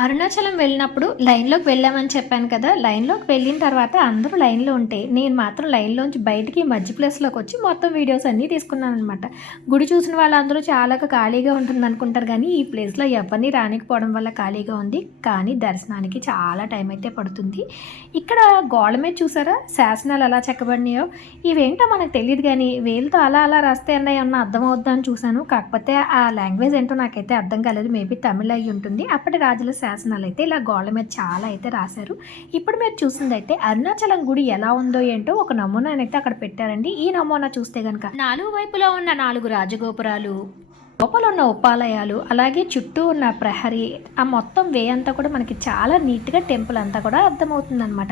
అరుణాచలం వెళ్ళినప్పుడు లైన్‌లోకి వెళ్ళామని చెప్పాను కదా! లైన్‌లోకి వెళ్ళిన తర్వాత అందరూ లైన్‌లో ఉంటే, నేను మాత్రం లైన్‌లోంచి బయటికి మధ్య ప్లేస్‌లోకొచ్చి మొత్తం వీడియోస్ అన్నీ తీసుకున్నాననమాట. గుడి చూసిన వాళ్ళందరూ చాలా ఖాళీగా ఉంటుందనుకుంటారు గానీ, ఈ ప్లేస్‌లో ఎవరిని రానికపోవడం వల్ల ఖాళీగా ఉంది. కానీ దర్శనానికి చాలా టైం అయితే పడుతుంది. ఇక్కడ గోడ మీద చూసారా శాసనాలు ఎలా చెక్కబడినాయో? ఇవేంటో మనకు తెలీదు గానీ, వేలుతో అలా అలా రాస్తే అన్నా ఏమన్నా అర్థమవుద్దా అని చూసాను. కాకపోతే ఆ లాంగ్వేజ్ ఏంటో నాకైతే అర్థం కాలేదు. మేబీ తమిళ్ అయ్యుంటుంది. అప్పటి రాజుల శాసనాలైతే ఇలా గోడల మీద చాలా అయితే రాశారు. ఇప్పుడు మీరు చూసిందైతే అరుణాచలం గుడి ఎలా ఉందో ఏంటో ఒక నమూనానైతే అక్కడ పెట్టారండి. ఈ నమూనా చూస్తే గనక 4 వైపులా ఉన్న 4 రాజగోపురాలు, లోపల ఉన్న ఉపాలయాలు, అలాగే చుట్టూ ఉన్న ప్రహరీ, ఆ మొత్తం వే అంతా కూడా మనకి చాలా నీట్‌గా టెంపుల్ అంతా కూడా అర్థమవుతుందనమాట.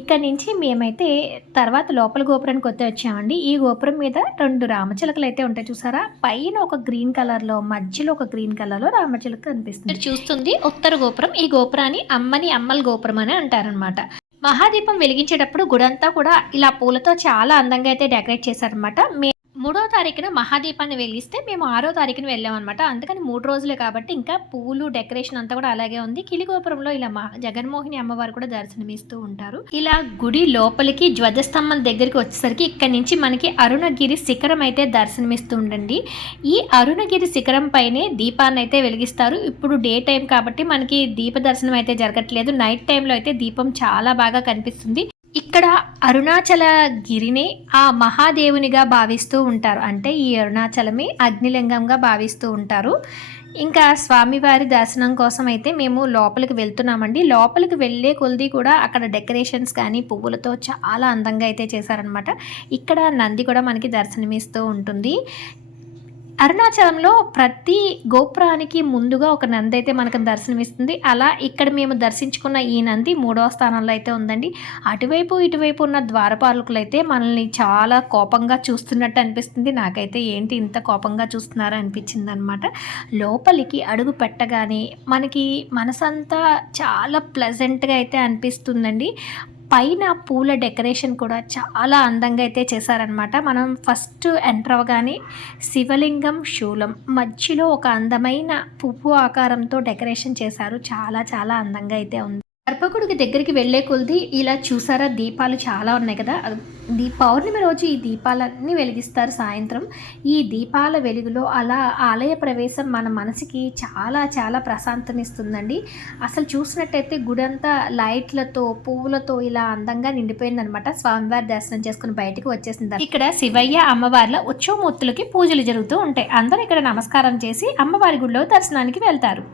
ఇక్కడి నుంచి మేమైతే తర్వాత లోపల గోపురానికి వచ్చామండి. ఈ గోపురం మీద 2 రామచిలకలైతే ఉంటాయి చూసారా? పైన ఒక గ్రీన్ కలర్‌లో, మధ్యలో ఒక గ్రీన్ కలర్‌లో రామచిలక కనిపిస్తుంది. మీరు చూస్తుంది ఉత్తర గోపురం. ఈ గోపురాన్ని అమ్మల గోపురం అని అంటారనమాట. మహాదీపం వెలిగించేటప్పుడు గుడంతా కూడా ఇలా పూలతో చాలా అందంగా అయితే డెకరేట్ చేశారనమాట. 3వ తారీఖున మహాదీపాన్ని వెలిగిస్తే మేము 6వ తారీఖున వెళ్ళామనమాట. అందుకని 3 రోజులే కాబట్టి ఇంకా పూలు డెకరేషన్ అంతా కూడా అలాగే ఉంది. కిలిగోపురంలో ఇలా జగన్మోహిని అమ్మవారు కూడా దర్శనమిస్తూ ఉంటారు. ఇలా గుడి లోపలికి ధ్వజస్తంభం దగ్గరికి వచ్చేసరికి ఇక్కడ నుంచి మనకి అరుణగిరి శిఖరం అయితే దర్శనమిస్తూ ఉండండి. ఈ అరుణగిరి శిఖరం పైనే దీపాన్ని అయితే వెలిగిస్తారు. ఇప్పుడు డే టైం కాబట్టి మనకి దీప దర్శనం అయితే జరగట్లేదు. నైట్ టైంలో అయితే దీపం చాలా బాగా కనిపిస్తుంది. ఇక్కడ అరుణాచల గిరిని ఆ మహాదేవునిగా భావిస్తూ ఉంటారు. అంటే ఈ అరుణాచలమే అగ్నిలింగంగా భావిస్తూ ఉంటారు. ఇంకా స్వామివారి దర్శనం కోసం అయితే మేము లోపలికి వెళ్తున్నామండి. లోపలికి వెళ్ళే కొలది కూడా అక్కడ డెకరేషన్స్ కానీ పువ్వులతో చాలా అందంగా అయితే చేశారనమాట. ఇక్కడ నంది కూడా మనకి దర్శనమిస్తూ ఉంటుంది. అరుణాచలంలో ప్రతి గోపురానికి ముందుగా ఒక నంది అయితే మనకు దర్శనమిస్తుంది. అలా ఇక్కడ మేము దర్శించుకున్న ఈ నంది 3వ స్థానంలో అయితే ఉందండి. అటువైపు ఇటువైపు ఉన్న ద్వారపాలకులు అయితే మనల్ని చాలా కోపంగా చూస్తున్నట్టు అనిపిస్తుంది. నాకైతే ఏంటి ఇంత కోపంగా చూస్తున్నారా అనిపించింది అనమాట. లోపలికి అడుగు పెట్టగానే మనకి మనసంతా చాలా ప్లెజెంట్గా అయితే అనిపిస్తుందండి. పైన పూల డెకరేషన్ కూడా చాలా అందంగా అయితే చేశారనమాట. మనం ఫస్ట్ ఎంటర్ అవ్వగానే శివలింగం, శూలం మధ్యలో ఒక అందమైన పువ్వు ఆకారంతో డెకరేషన్ చేశారు. చాలా చాలా అందంగా అయితే ఉంది. గర్భగుడికి దగ్గరికి వెళ్ళే కొలది ఇలా చూసారా దీపాలు చాలా ఉన్నాయి కదా. పౌర్ణమి రోజు ఈ దీపాలన్నీ వెలిగిస్తారు సాయంత్రం. ఈ దీపాల వెలుగులో అలా ఆలయ ప్రవేశం మన మనసుకి చాలా చాలా ప్రశాంతనిస్తుందండి. అసలు చూసినట్టయితే గుడంతా లైట్లతో పువ్వులతో ఇలా అందంగా నిండిపోయిందనమాట. స్వామివారి దర్శనం చేసుకుని బయటకు వచ్చేసింది. ఇక్కడ శివయ్య అమ్మవార్ల ఉత్సవమూర్తులకి పూజలు జరుగుతూ ఉంటాయి. అందరూ ఇక్కడ నమస్కారం చేసి అమ్మవారి గుడిలో దర్శనానికి వెళ్తారు.